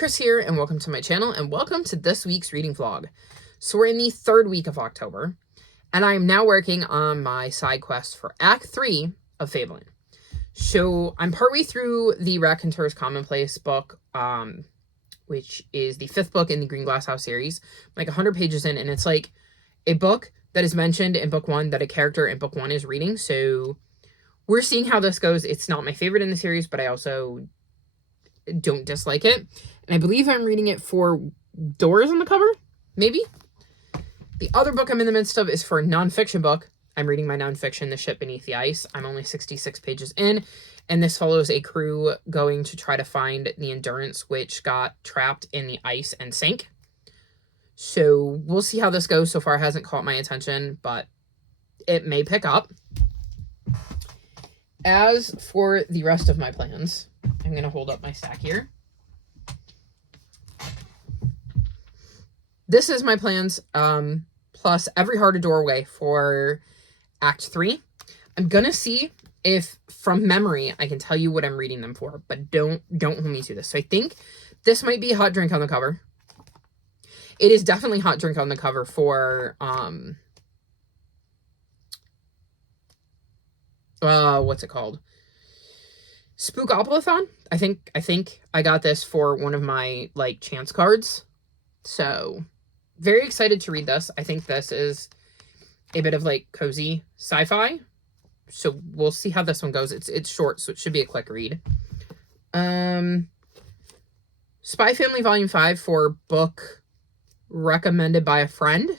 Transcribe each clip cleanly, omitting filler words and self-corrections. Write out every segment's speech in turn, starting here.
Chris here, and welcome to my channel, and welcome to this week's reading vlog. So we're in the third week of October, and I am now working on my side quest for Act 3 of Fabelin. So I'm partway through the Raconteur's Commonplace book, which is the 5th book in the Green Glass House series. I'm like 100 pages in, and it's like a book that is mentioned in book 1 that a character in book 1 is reading. So we're seeing how this goes. It's not my favorite in the series, but I also don't dislike it. And I believe I'm reading it for Doors on the cover, maybe? The other book I'm in the midst of is for a nonfiction book. I'm reading my nonfiction, The Ship Beneath the Ice. I'm only 66 pages in, and this follows a crew going to try to find the Endurance, which got trapped in the ice and sank. So we'll see how this goes. So far, it hasn't caught my attention, but it may pick up. As for the rest of my plans, I'm going to hold up my stack here. This is my plans, plus Every Heart a Doorway for Act 3. I'm going to see if, from memory, I can tell you what I'm reading them for, but don't hold me to this. So I think this might be Hot Drink on the cover. It is definitely Hot Drink on the cover for, what's it called? Spookopolython. I think I got this for one of my, like, chance cards. So, very excited to read this. I think this is a bit of, like, cozy sci-fi. So, we'll see how this one goes. It's short, so it should be a quick read. Spy Family Volume 5 for book recommended by a friend,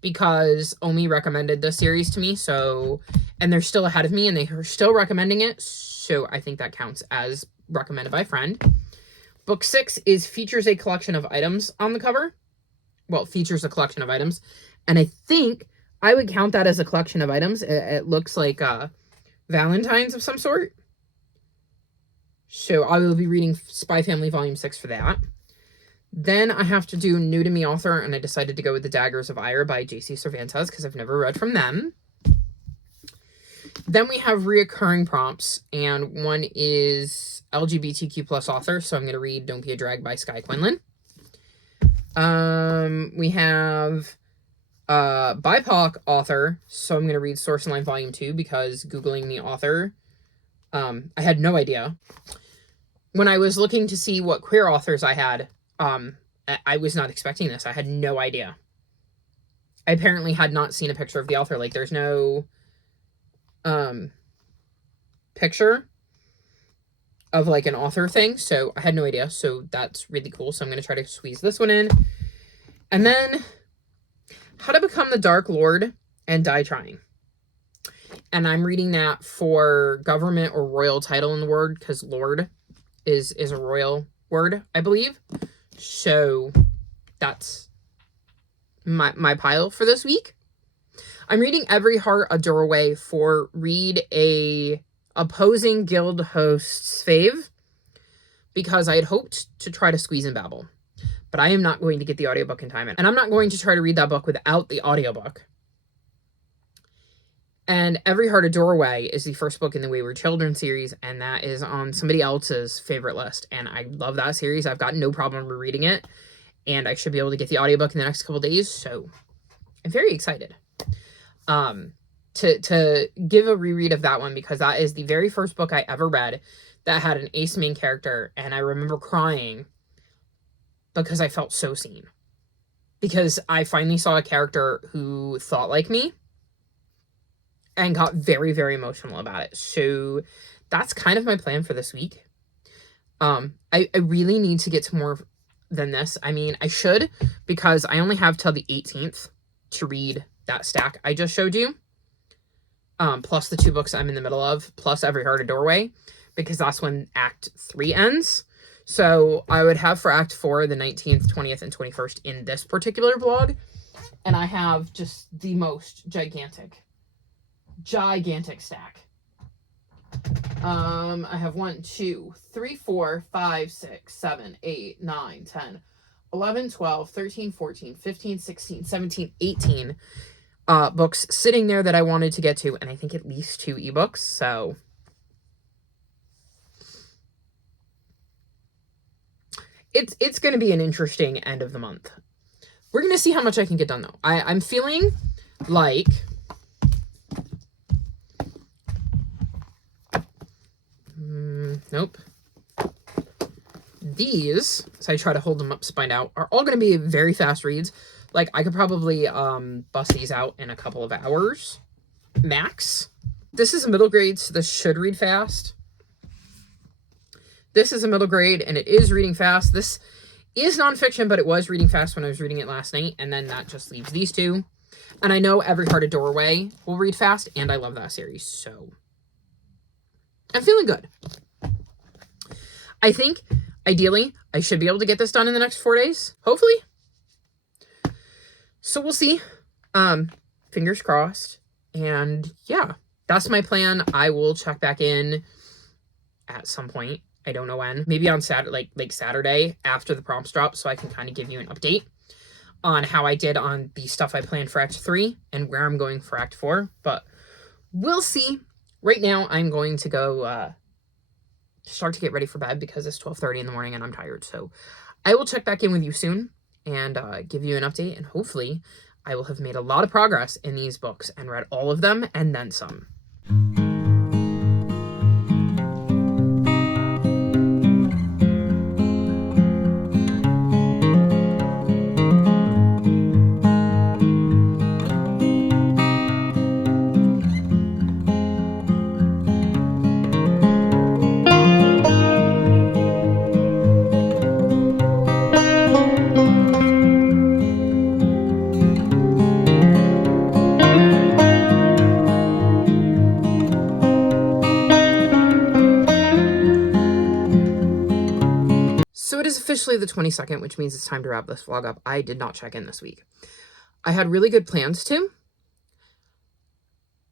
because Omi recommended this series to me, so, and they're still ahead of me, and they are still recommending it, so I think that counts as recommended by a friend. Book 6 features a collection of items on the cover. Well, features a collection of items, and I think I would count that as a collection of items. It looks like Valentine's of some sort. So I will be reading Spy Family Volume 6 for that. Then I have to do New to Me author, and I decided to go with The Daggers of Ire by J.C. Cervantes, because I've never read from them. Then we have reoccurring prompts, and one is LGBTQ plus author, so I'm going to read Don't Be a Drag by Skye Quinlan. We have BIPOC author, so I'm going to read Source Line Volume 2, because Googling the author, I had no idea. When I was looking to see what queer authors I had, I was not expecting this. I had no idea. I apparently had not seen a picture of the author. Like, there's no picture of, like, an author thing, so I had no idea. So that's really cool. So I'm going to try to squeeze this one in. And then How to Become the Dark Lord and Die Trying. And I'm reading that for government or royal title in the word, because Lord is a royal word, I believe. So that's my pile for this week. I'm reading Every Heart a Doorway for read a opposing guild host's fave, because I had hoped to try to squeeze in Babel, but I am not going to get the audiobook in time, and I'm not going to try to read that book without the audiobook. And Every Heart a Doorway is the first book in the Wayward Children series, and that is on somebody else's favorite list, and I love that series. I've got no problem rereading it, and I should be able to get the audiobook in the next couple days, so I'm very excited to give a reread of that one, because that is the very first book I ever read that had an ace main character, and I remember crying because I felt so seen, because I finally saw a character who thought like me and got very, very emotional about it. So that's kind of my plan for this week. I really need to get to more than this. I mean, I should, because I only have till the 18th to read that stack I just showed you. Plus the 2 books I'm in the middle of, plus Every Heart a Doorway, because that's when Act 3 ends. So I would have for Act 4 the 19th, 20th, and 21st in this particular vlog. And I have just the most gigantic stack. I have 1, 2, 3, 4, 5, 6, 7, 8, 9, 10, 11, 12, 13, 14, 15, 16, 17, 18 books sitting there that I wanted to get to, and I think at least 2 ebooks, so it's going to be an interesting end of the month. We're going to see how much I can get done, though. I'm feeling like nope. These, so I try to hold them up spined out, are all going to be very fast reads. Like, I could probably bust these out in a couple of hours, max. This is a middle grade, so this should read fast. This is a middle grade, and it is reading fast. This is nonfiction, but it was reading fast when I was reading it last night, and then that just leaves these two. And I know Every Heart a Doorway will read fast, and I love that series, so I'm feeling good. I think, ideally, I should be able to get this done in the next 4 days, hopefully. So we'll see. Fingers crossed. And yeah, that's my plan. I will check back in at some point. I don't know when. Maybe on Saturday, like Saturday after the prompts drop, so I can kind of give you an update on how I did on the stuff I planned for Act 3 and where I'm going for Act 4. But we'll see. Right now, I'm going to go start to get ready for bed because it's 12:30 in the morning and I'm tired. So I will check back in with you soon and give you an update. And hopefully I will have made a lot of progress in these books and read all of them and then some. So it is officially the 22nd, which means it's time to wrap this vlog up. I did not check in this week. I had really good plans to,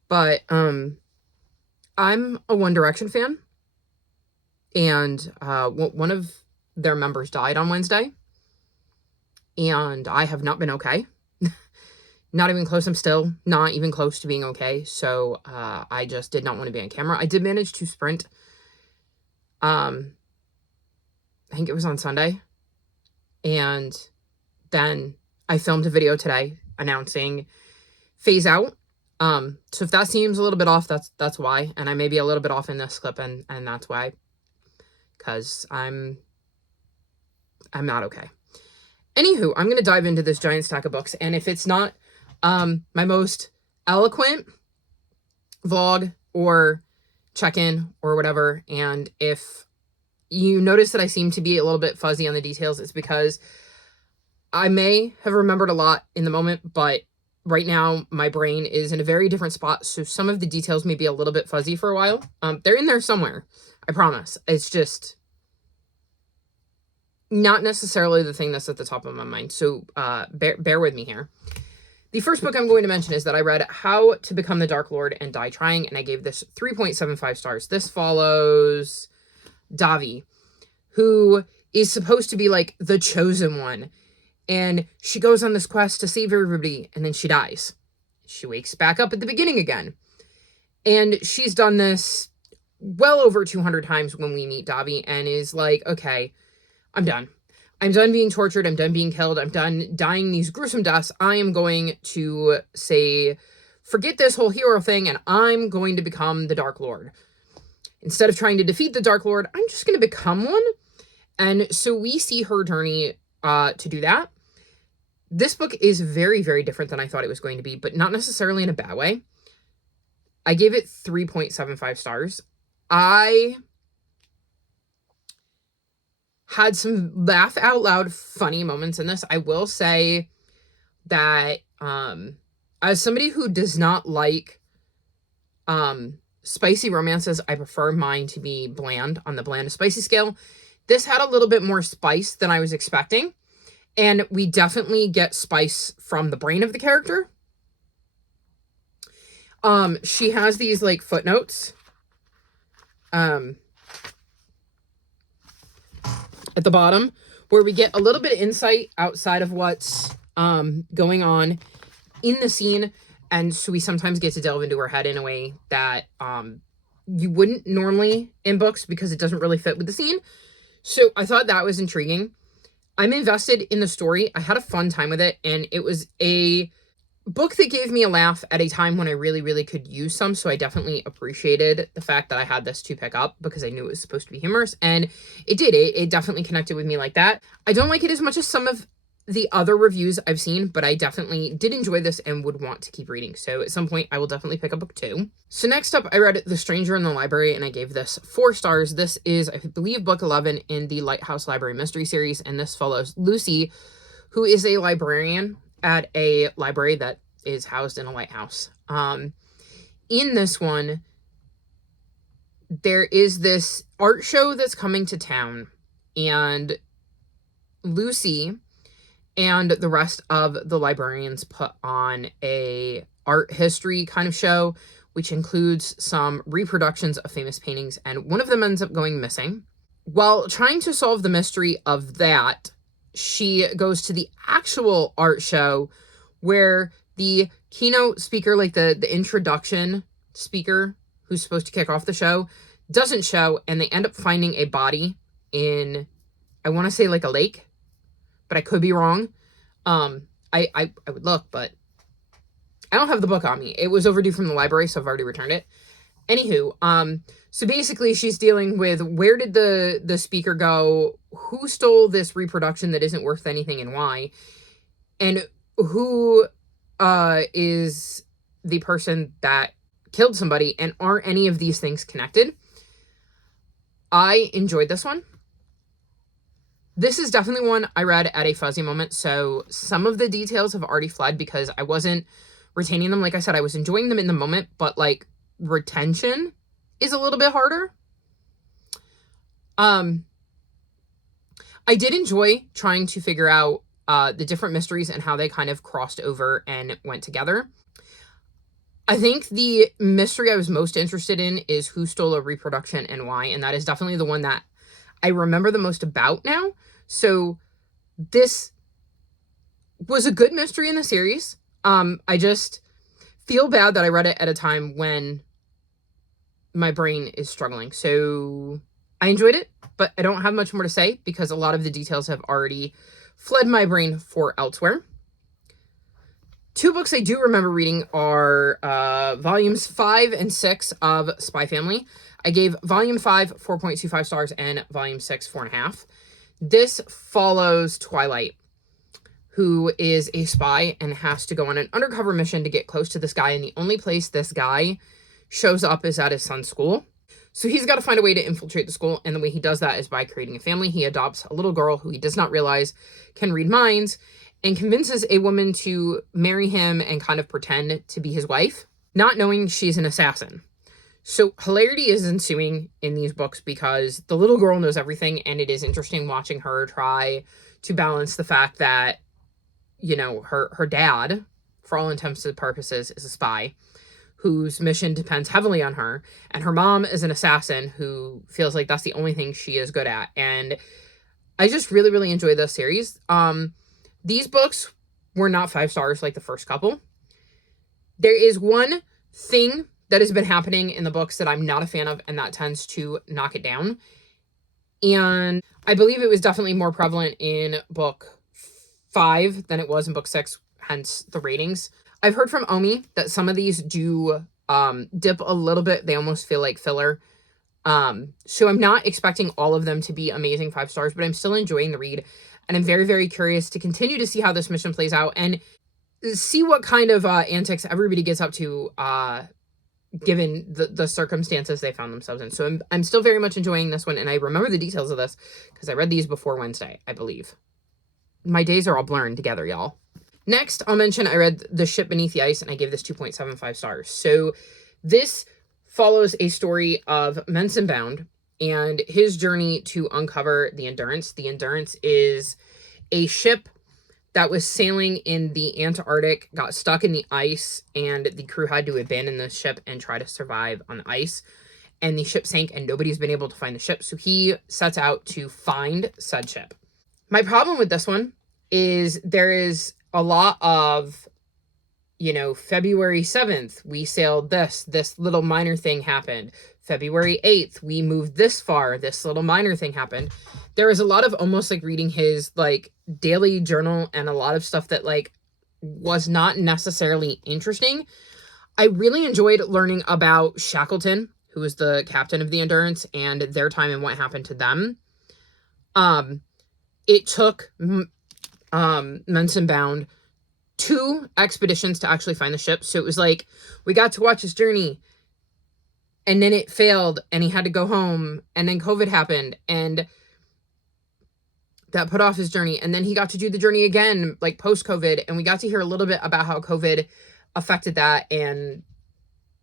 but I'm a One Direction fan, and one of their members died on Wednesday, and I have not been okay. Not even close. I'm still not even close to being okay, so I just did not want to be on camera. I did manage to sprint. I think it was on Sunday. And then I filmed a video today announcing phase out. So if that seems a little bit off, that's why. And I may be a little bit off in this clip, and that's why. Because I'm not okay. Anywho, I'm going to dive into this giant stack of books. And if it's not my most eloquent vlog or check-in or whatever, and if you notice that I seem to be a little bit fuzzy on the details, it's because I may have remembered a lot in the moment, but right now my brain is in a very different spot, so some of the details may be a little bit fuzzy for a while. They're in there somewhere, I promise. It's just not necessarily the thing that's at the top of my mind, so bear with me here. The first book I'm going to mention is that I read How to Become the Dark Lord and Die Trying, and I gave this 3.75 stars. This follows Davi, who is supposed to be like the chosen one, and she goes on this quest to save everybody, and then she dies. She wakes back up at the beginning again, and she's done this well over 200 times when we meet Davi, and is like, okay, I'm done. I'm done being tortured. I'm done being killed. I'm done dying these gruesome deaths. I am going to say, forget this whole hero thing, and I'm going to become the Dark Lord. Instead of trying to defeat the Dark Lord, I'm just going to become one. And so we see her journey to do that. This book is very, very different than I thought it was going to be, but not necessarily in a bad way. I gave it 3.75 stars. I had some laugh out loud funny moments in this. I will say that as somebody who does not like spicy romances, I prefer mine to be bland, on the bland to spicy scale. This had a little bit more spice than I was expecting, and we definitely get spice from the brain of the character. She has these like footnotes at the bottom where we get a little bit of insight outside of what's going on in the scene. And so we sometimes get to delve into her head in a way that you wouldn't normally in books because it doesn't really fit with the scene. So I thought that was intriguing. I'm invested in the story. I had a fun time with it, and it was a book that gave me a laugh at a time when I really, really could use some, so I definitely appreciated the fact that I had this to pick up because I knew it was supposed to be humorous, and it did. It definitely connected with me like that. I don't like it as much as some of the other reviews I've seen, but I definitely did enjoy this and would want to keep reading, so at some point I will definitely pick up book 2. So next up, I read The Stranger in the Library, and I gave this 4 stars. This is, I believe, book 11 in the Lighthouse Library Mystery Series, and this follows Lucy, who is a librarian at a library that is housed in a lighthouse. In this one, there is this art show that's coming to town, and Lucy and the rest of the librarians put on a art history kind of show, which includes some reproductions of famous paintings, and one of them ends up going missing. While trying to solve the mystery of that, she goes to the actual art show where the keynote speaker, like the introduction speaker who's supposed to kick off the show, doesn't show, and they end up finding a body in, I want to say like a lake, but I could be wrong. I would look, but I don't have the book on me. It was overdue from the library, so I've already returned it. Anywho, so basically she's dealing with where did the speaker go, who stole this reproduction that isn't worth anything and why, and who is the person that killed somebody, and aren't any of these things connected? I enjoyed this one. This is definitely one I read at a fuzzy moment, so some of the details have already fled because I wasn't retaining them. Like I said, I was enjoying them in the moment, but like retention is a little bit harder. I did enjoy trying to figure out the different mysteries and how they kind of crossed over and went together. I think the mystery I was most interested in is who stole a reproduction and why, and that is definitely the one that I remember the most about now. So this was a good mystery in the series. I just feel bad that I read it at a time when my brain is struggling. So I enjoyed it, but I don't have much more to say because a lot of the details have already fled my brain for elsewhere. 2 books I do remember reading are volumes 5 and 6 of Spy Family. I gave volume 5 4.25 stars and volume 6 4.5. This follows Twilight, who is a spy and has to go on an undercover mission to get close to this guy, and the only place this guy shows up is at his son's school. So he's got to find a way to infiltrate the school, and the way he does that is by creating a family. He adopts a little girl who he does not realize can read minds, and convinces a woman to marry him and kind of pretend to be his wife, not knowing she's an assassin. So hilarity is ensuing in these books because the little girl knows everything, and it is interesting watching her try to balance the fact that, you know, her dad, for all intents and purposes, is a spy whose mission depends heavily on her, and her mom is an assassin who feels like that's the only thing she is good at. And I just really, really enjoy this series. These books were not 5 stars like the first couple. There is one thing that has been happening in the books that I'm not a fan of, and that tends to knock it down. And I believe it was definitely more prevalent in book 5 than it was in book 6, hence the ratings. I've heard from Omi that some of these do dip a little bit. They almost feel like filler. So I'm not expecting all of them to be amazing 5 stars, but I'm still enjoying the read. And I'm very, very curious to continue to see how this mission plays out and see what kind of antics everybody gets up to given the circumstances they found themselves in. So I'm still very much enjoying this one, and I remember the details of this because I read these before Wednesday, I believe. My days are all blurring together, y'all. Next, I'll mention I read The Ship Beneath the Ice, and I gave this 2.75 stars. So this follows a story of Menson Bound and his journey to uncover the Endurance. The Endurance is a ship that was sailing in the Antarctic, got stuck in the ice, and the crew had to abandon the ship and try to survive on the ice. And the ship sank, and nobody's been able to find the ship, so he sets out to find said ship. My problem with this one is there is a lot of, you know, February 7th, we sailed this little minor thing happened. February 8th, we moved this far. This little minor thing happened. There was a lot of almost like reading his like daily journal and a lot of stuff that like was not necessarily interesting. I really enjoyed learning about Shackleton, who was the captain of the Endurance, and their time and what happened to them. It took Mencenbound 2 expeditions to actually find the ship. So it was like, we got to watch his journey, and then it failed, and he had to go home, and then COVID happened, and that put off his journey. And then he got to do the journey again, like post-COVID, and we got to hear a little bit about how COVID affected that and,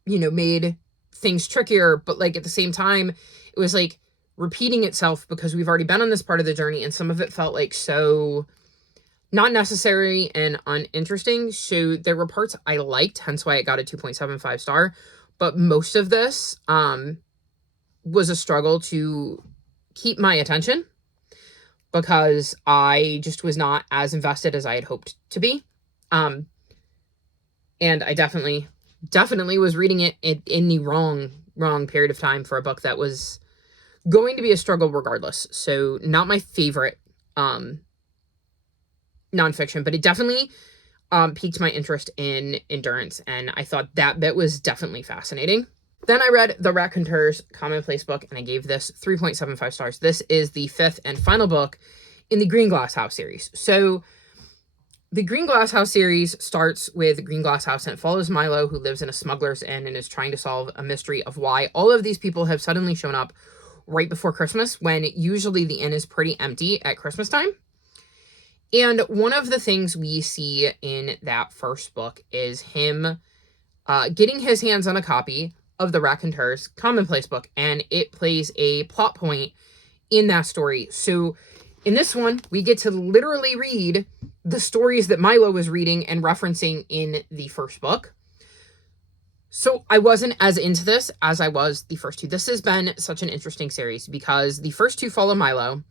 you know, made things trickier. But like at the same time, it was like repeating itself because we've already been on this part of the journey, and some of it felt like so not necessary and uninteresting. So there were parts I liked, hence why it got a 2.75 star. But most of this was a struggle to keep my attention because I just was not as invested as I had hoped to be. And I definitely was reading it in the wrong period of time for a book that was going to be a struggle regardless. So not my favorite nonfiction, but it definitely piqued my interest in Endurance, and I thought that bit was definitely fascinating. Then I read The Raconteurs Commonplace book, and I gave this 3.75 stars. This is the 5th and final book in the Green Glass House series. So the Green Glass House series starts with Green Glass House, and it follows Milo, who lives in a smuggler's inn and is trying to solve a mystery of why all of these people have suddenly shown up right before Christmas, when usually the inn is pretty empty at Christmas time. And one of the things we see in that first book is him getting his hands on a copy of the Raconteurs Commonplace book, and it plays a plot point in that story. So in this one, we get to literally read the stories that Milo was reading and referencing in the first book. So I wasn't as into this as I was the first two. This has been such an interesting series because the first two follow Milo.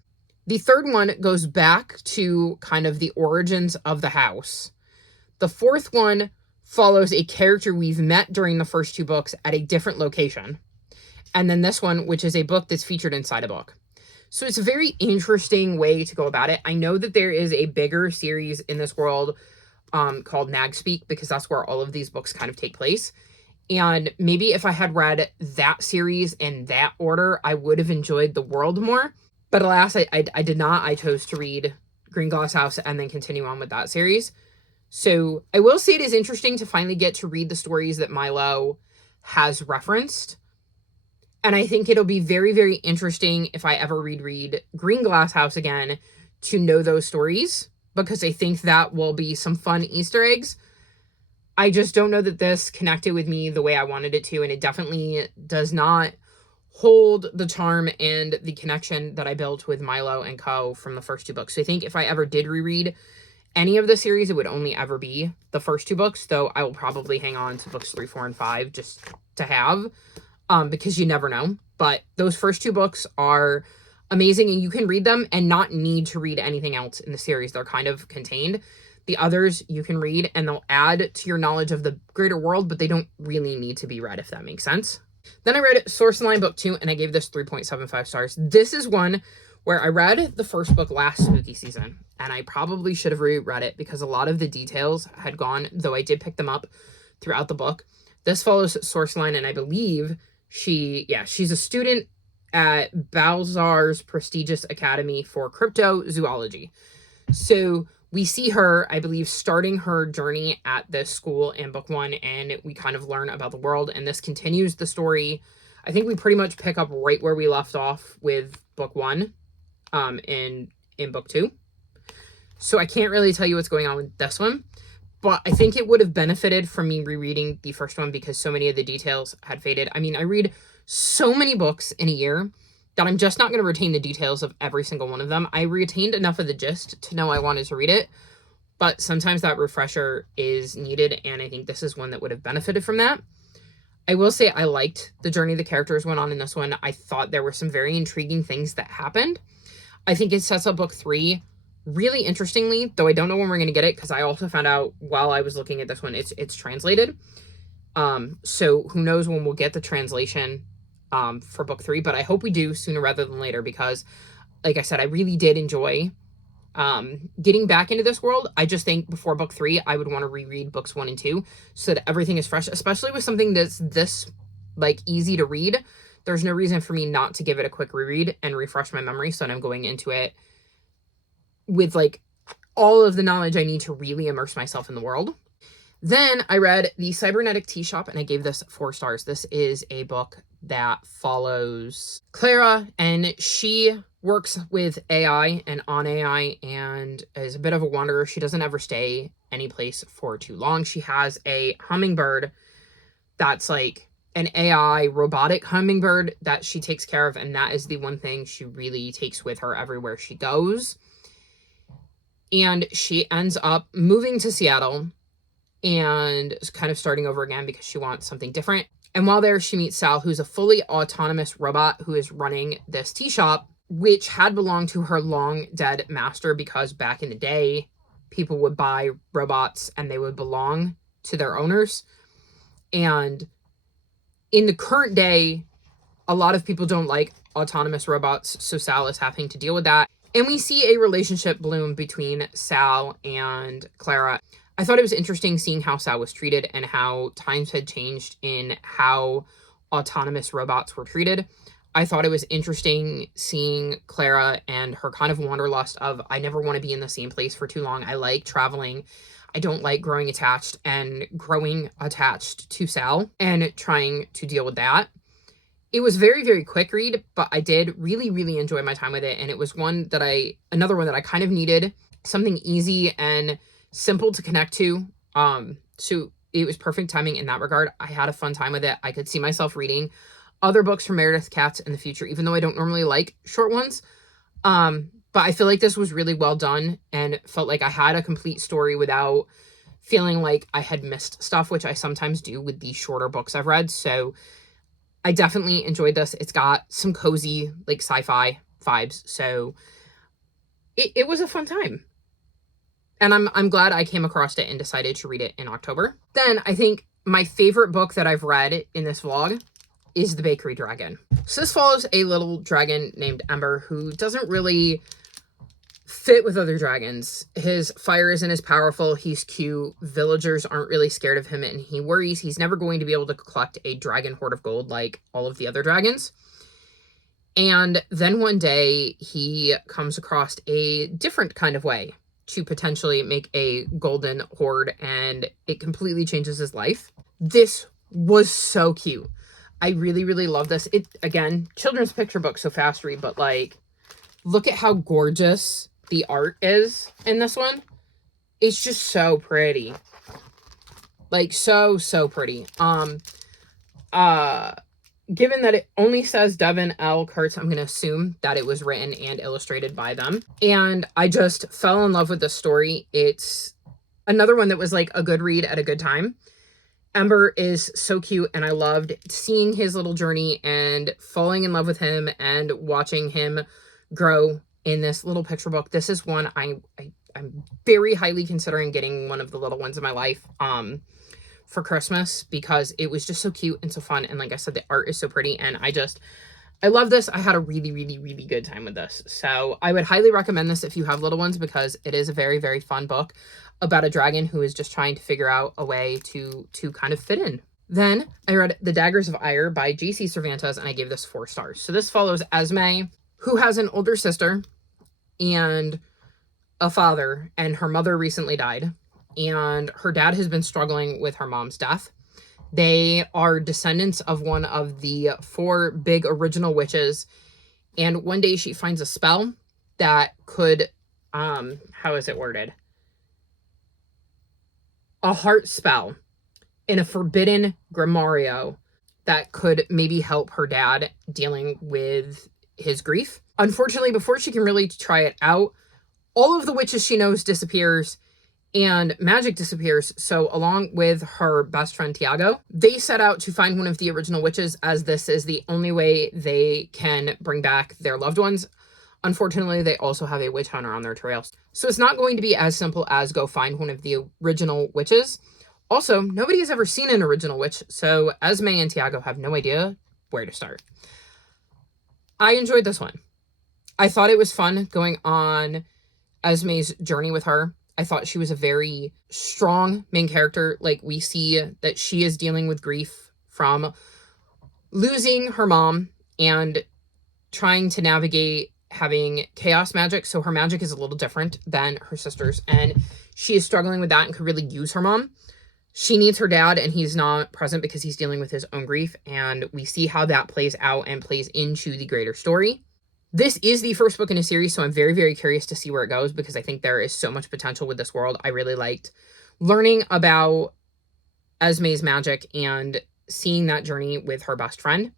The third one goes back to kind of the origins of the house. The fourth one follows a character we've met during the first two books at a different location. And then this one, which is a book that's featured inside a book. So it's a very interesting way to go about it. I know that there is a bigger series in this world called Nagspeak, because that's where all of these books kind of take place. And maybe if I had read that series in that order, I would have enjoyed the world more. But alas, I did not. I chose to read Green Glass House and then continue on with that series. So I will say it is interesting to finally get to read the stories that Milo has referenced. And I think it'll be very, very interesting if I ever reread Green Glass House again to know those stories, because I think that will be some fun Easter eggs. I just don't know that this connected with me the way I wanted it to, and it definitely does not hold the charm and the connection that I built with Milo and Co. from the first two books. So I think if I ever did reread any of the series, it would only ever be the first two books, though I will probably hang on to books 3, 4, and 5 just to have, because you never know. But those first two books are amazing, and you can read them and not need to read anything else in the series. They're kind of contained. The others you can read, and they'll add to your knowledge of the greater world, but they don't really need to be read, if that makes sense. Then I read Source Line Book 2, and I gave this 3.75 stars. This is one where I read the first book last spooky season, and I probably should have reread it because a lot of the details had gone, though I did pick them up throughout the book. This follows Source Line, and I believe she's a student at Balzar's prestigious academy for cryptozoology. So we see her, I believe, starting her journey at this school in book 1, and we kind of learn about the world, and this continues the story. I think we pretty much pick up right where we left off with book 1 in book 2. So I can't really tell you what's going on with this one, but I think it would have benefited from me rereading the first one because so many of the details had faded. I mean, I read so many books in a year that I'm just not going to retain the details of every single one of them. I retained enough of the gist to know I wanted to read it, but sometimes that refresher is needed, and I think this is one that would have benefited from that. I will say I liked the journey the characters went on in this one. I thought there were some very intriguing things that happened. I think it sets up book 3 really interestingly, though I don't know when we're going to get it, because I also found out while I was looking at this one, it's translated. So who knows when we'll get the translation for book 3, but I hope we do sooner rather than later because, like I said, I really did enjoy getting back into this world. I just think before book 3, I would want to reread books 1 and 2 so that everything is fresh, especially with something that's this like easy to read. There's no reason for me not to give it a quick reread and refresh my memory so that I'm going into it with like all of the knowledge I need to really immerse myself in the world. Then I read The Cybernetic Tea Shop and I gave this 4 stars. This is a book that follows Clara, and she works with AI and on AI and is a bit of a wanderer. She doesn't ever stay any place for too long. She has a hummingbird that's like an AI robotic hummingbird that she takes care of, and that is the one thing she really takes with her everywhere she goes. And she ends up moving to Seattle and kind of starting over again because she wants something different. And while there, she meets Sal, who's a fully autonomous robot who is running this tea shop, which had belonged to her long dead master because back in the day, people would buy robots and they would belong to their owners. And in the current day, a lot of people don't like autonomous robots, so Sal is having to deal with that. And we see a relationship bloom between Sal and Clara. I thought it was interesting seeing how Sal was treated and how times had changed in how autonomous robots were treated. I thought it was interesting seeing Clara and her kind of wanderlust of, I never want to be in the same place for too long. I like traveling. I don't like growing attached to Sal and trying to deal with that. It was very, very quick read, but I did really, really enjoy my time with it. And it was another one that I kind of needed, something easy and simple to connect to. So it was perfect timing in that regard. I had a fun time with it. I could see myself reading other books from Meredith Katz in the future, even though I don't normally like short ones. But I feel like this was really well done and felt like I had a complete story without feeling like I had missed stuff, which I sometimes do with these shorter books I've read. So I definitely enjoyed this. It's got some cozy, like sci-fi vibes. So it was a fun time. And I'm glad I came across it and decided to read it in October. Then I think my favorite book that I've read in this vlog is The Bakery Dragon. So this follows a little dragon named Ember who doesn't really fit with other dragons. His fire isn't as powerful. He's cute. Villagers aren't really scared of him, and he worries he's never going to be able to collect a dragon hoard of gold like all of the other dragons. And then one day he comes across a different kind of way to potentially make a golden hoard, and it completely changes his life. This was so cute. I really, really love this. It, again, children's picture book, so fast read, but like, look at how gorgeous the art is in this one. It's just so pretty. Like, so pretty. Given that it only says Devin L. Kurtz, I'm going to assume that it was written and illustrated by them. And I just fell in love with the story. It's another one that was like a good read at a good time. Ember is so cute, and I loved seeing his little journey and falling in love with him and watching him grow in this little picture book. This is one I'm very highly considering getting one of the little ones in my life for Christmas because it was just so cute and so fun. And like I said, the art is so pretty, and I love this. I had a really, really, really good time with this. So I would highly recommend this if you have little ones because it is a very, very fun book about a dragon who is just trying to figure out a way to kind of fit in. Then I read The Daggers of Ire by J.C. Cervantes, and I gave this 4 stars. So this follows Esme, who has an older sister and a father, and her mother recently died, and her dad has been struggling with her mom's death. They are descendants of one of the 4 big original witches, and one day she finds a spell that could, how is it worded? A heart spell in a forbidden Grimorio that could maybe help her dad dealing with his grief. Unfortunately, before she can really try it out, all of the witches she knows disappears and magic disappears. So along with her best friend Tiago, they set out to find one of the original witches, as this is the only way they can bring back their loved ones. Unfortunately, they also have a witch hunter on their trails. So it's not going to be as simple as go find one of the original witches. Also, nobody has ever seen an original witch, so Esme and Tiago have no idea where to start. I enjoyed this one. I thought it was fun going on Esme's journey with her. I thought she was a very strong main character. Like, we see that she is dealing with grief from losing her mom and trying to navigate having chaos magic. So her magic is a little different than her sister's, and she is struggling with that and could really use her mom. She needs her dad, and he's not present because he's dealing with his own grief, and we see how that plays out and plays into the greater story. This is the first book in a series, so I'm very, very curious to see where it goes because I think there is so much potential with this world. I really liked learning about Esme's magic and seeing that journey with her best friend.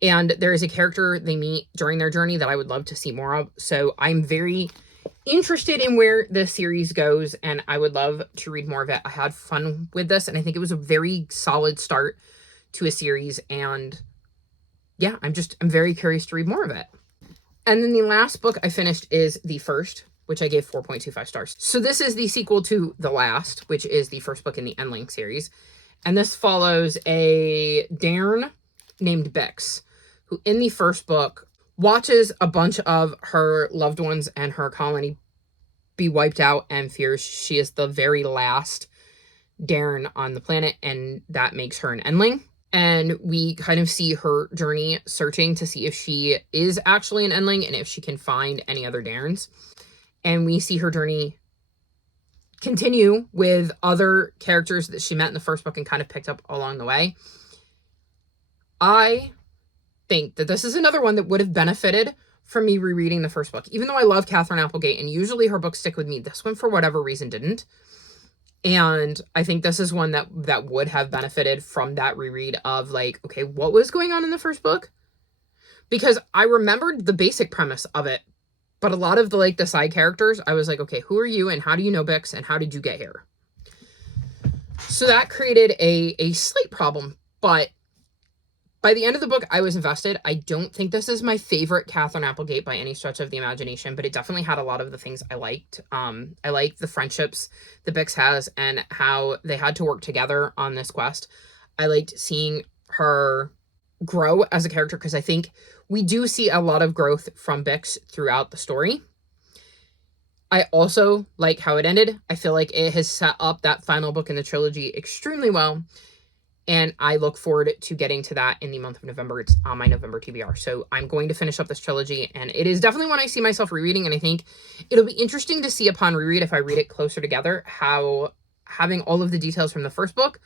And there is a character they meet during their journey that I would love to see more of. So I'm very interested in where the series goes, and I would love to read more of it. I had fun with this, and I think it was a very solid start to a series. And yeah, I'm very curious to read more of it. And then the last book I finished is The First, which I gave 4.25 stars. So this is the sequel to The Last, which is the first book in the Endling series. And this follows a Dairn named Bix, who in the first book watches a bunch of her loved ones and her colony be wiped out and fears she is the very last Dairn on the planet, and that makes her an Endling. And we kind of see her journey searching to see if she is actually an Endling and if she can find any other Dairns. And we see her journey continue with other characters that she met in the first book and kind of picked up along the way. I think that this is another one that would have benefited from me rereading the first book. Even though I love Katherine Applegate and usually her books stick with me, this one for whatever reason didn't. And I think this is one that would have benefited from that reread of like, okay, what was going on in the first book? Because I remembered the basic premise of it, but a lot of the side characters, I was like, okay, who are you and how do you know Bix and how did you get here? So that created a slight problem, but by the end of the book, I was invested. I don't think this is my favorite Katherine Applegate by any stretch of the imagination, but it definitely had a lot of the things I liked. I liked the friendships that Bix has and how they had to work together on this quest. I liked seeing her grow as a character because I think we do see a lot of growth from Bix throughout the story. I also like how it ended. I feel like it has set up that final book in the trilogy extremely well. And I look forward to getting to that in the month of November. It's on my November TBR. So I'm going to finish up this trilogy. And it is definitely one I see myself rereading. And I think it'll be interesting to see upon reread, if I read it closer together, how having all of the details from the first book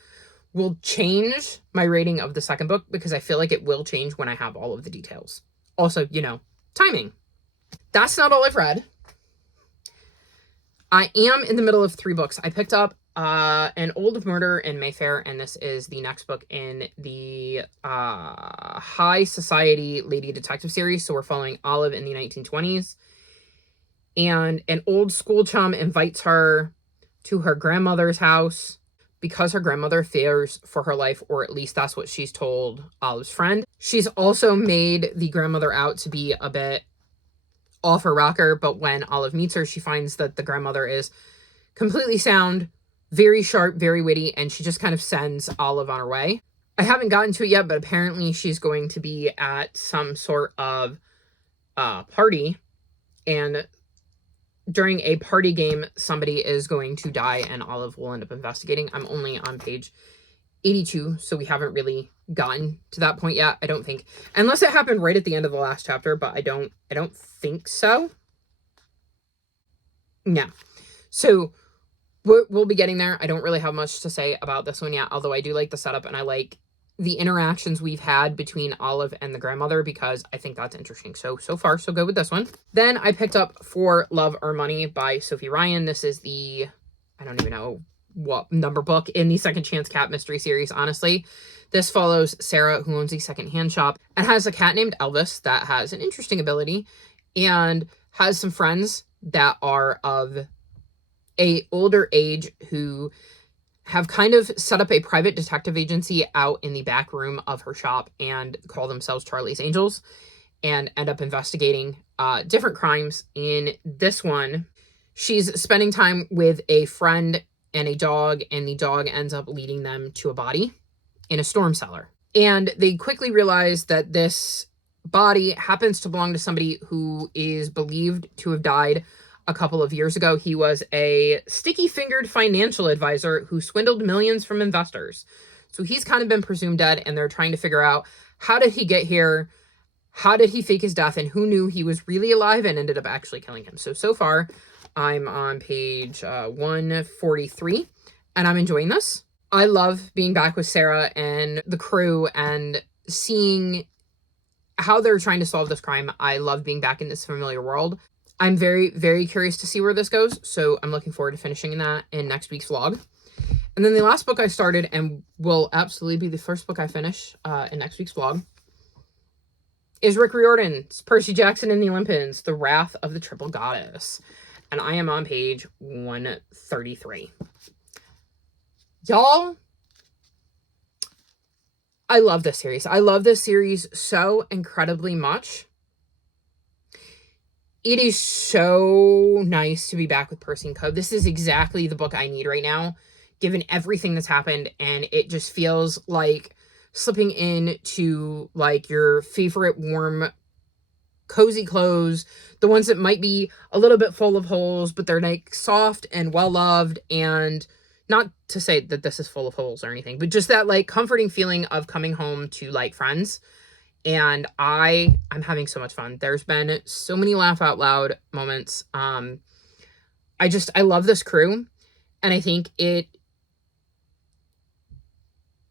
will change my rating of the second book. Because I feel like it will change when I have all of the details. Also, timing. That's not all I've read. I am in the middle of 3 books. I picked up An Old Murder in Mayfair, and this is the next book in the High Society Lady Detective series. So we're following Olive in the 1920s. And an old school chum invites her to her grandmother's house because her grandmother fears for her life, or at least that's what she's told Olive's friend. She's also made the grandmother out to be a bit off her rocker, but when Olive meets her, she finds that the grandmother is completely sound, very sharp, very witty, and she just kind of sends Olive on her way. I haven't gotten to it yet, but apparently she's going to be at some sort of party, and during a party game, somebody is going to die, and Olive will end up investigating. I'm only on page 82, so we haven't really gotten to that point yet, I don't think. Unless it happened right at the end of the last chapter, but I don't think so. Yeah. So we'll be getting there. I don't really have much to say about this one yet, although I do like the setup and I like the interactions we've had between Olive and the grandmother because I think that's interesting. So far, so good with this one. Then I picked up For Love or Money by Sophie Ryan. This is the, I don't even know what number book in the Second Chance Cat mystery series, honestly. This follows Sarah, who owns a secondhand shop and has a cat named Elvis that has an interesting ability and has some friends that are of a older age who have kind of set up a private detective agency out in the back room of her shop and call themselves Charlie's Angels and end up investigating different crimes. In this one, she's spending time with a friend and a dog, and the dog ends up leading them to a body in a storm cellar. And they quickly realize that this body happens to belong to somebody who is believed to have died a couple of years ago. He was a sticky-fingered financial advisor who swindled millions from investors. So he's kind of been presumed dead, and they're trying to figure out, how did he get here? How did he fake his death? And who knew he was really alive and ended up actually killing him? So far, I'm on page 143, and I'm enjoying this. I love being back with Sarah and the crew and seeing how they're trying to solve this crime. I love being back in this familiar world. I'm very, very curious to see where this goes, so I'm looking forward to finishing that in next week's vlog. And then the last book I started, and will absolutely be the first book I finish in next week's vlog, is Rick Riordan's Percy Jackson and the Olympians, The Wrath of the Triple Goddess. And I am on page 133. Y'all, I love this series. I love this series so incredibly much. It is so nice to be back with Percy and Co. This is exactly the book I need right now, given everything that's happened, and it just feels like slipping into like your favorite warm, cozy clothes, the ones that might be a little bit full of holes, but they're like soft and well-loved, and not to say that this is full of holes or anything, but just that like comforting feeling of coming home to like friends. And I'm having so much fun. There's been so many laugh out loud moments. I love this crew, and I think it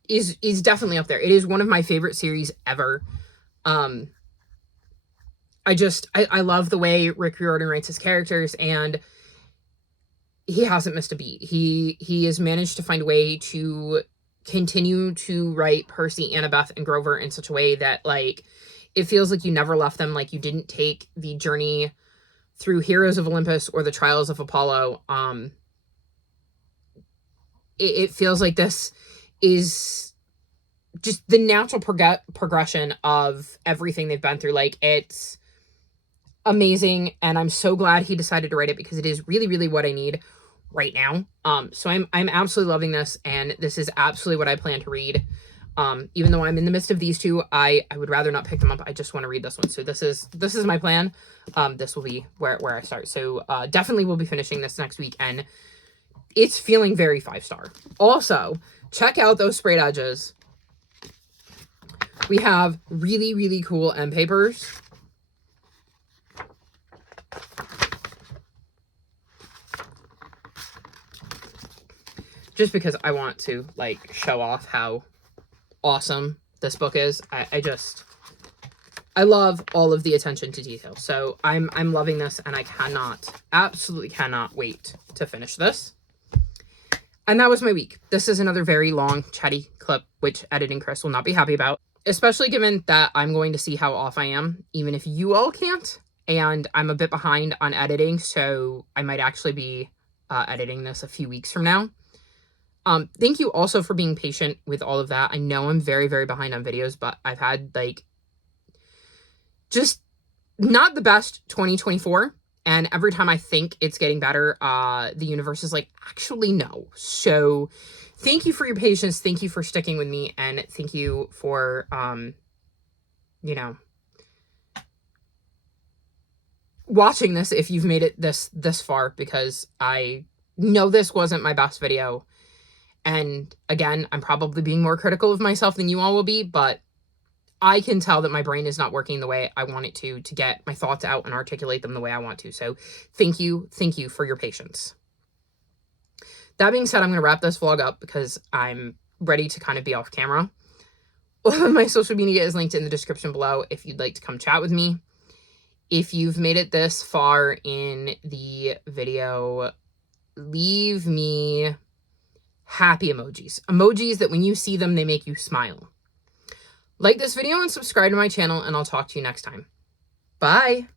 is definitely up there. It is one of my favorite series ever. I love the way Rick Riordan writes his characters, and he hasn't missed a beat. He has managed to find a way to continue to write Percy, Annabeth, and Grover in such a way that like it feels like you never left them, like you didn't take the journey through Heroes of Olympus or the Trials of Apollo. It feels like this is just the natural progression of everything they've been through. Like, it's amazing, and I'm so glad he decided to write it, because it is really, really what I need right now. So I'm absolutely loving this, and this is absolutely what I plan to read. Even though I'm in the midst of these two, I would rather not pick them up. I just want to read this one. So this is my plan. This will be where I start. So definitely will be finishing this next week, and it's feeling very 5-star. Also, check out those sprayed edges. We have really, really cool end papers. Just because I want to like show off how awesome this book is. I love all of the attention to detail. So I'm loving this, and I absolutely cannot wait to finish this. And that was my week. This is another very long, chatty clip, which editing Chris will not be happy about, especially given that I'm going to see how off I am, even if you all can't. And I'm a bit behind on editing, so I might actually be editing this a few weeks from now. Thank you also for being patient with all of that. I know I'm very, very behind on videos, but I've had like just not the best 2024. And every time I think it's getting better, the universe is like, actually, no. So thank you for your patience. Thank you for sticking with me. And thank you for, watching this if you've made it this far, because I know this wasn't my best video. And again, I'm probably being more critical of myself than you all will be, but I can tell that my brain is not working the way I want it to get my thoughts out and articulate them the way I want to. So thank you for your patience. That being said, I'm going to wrap this vlog up because I'm ready to kind of be off camera. All of my social media is linked in the description below if you'd like to come chat with me. If you've made it this far in the video, leave me happy emojis. Emojis that when you see them, they make you smile. Like this video and subscribe to my channel, and I'll talk to you next time. Bye!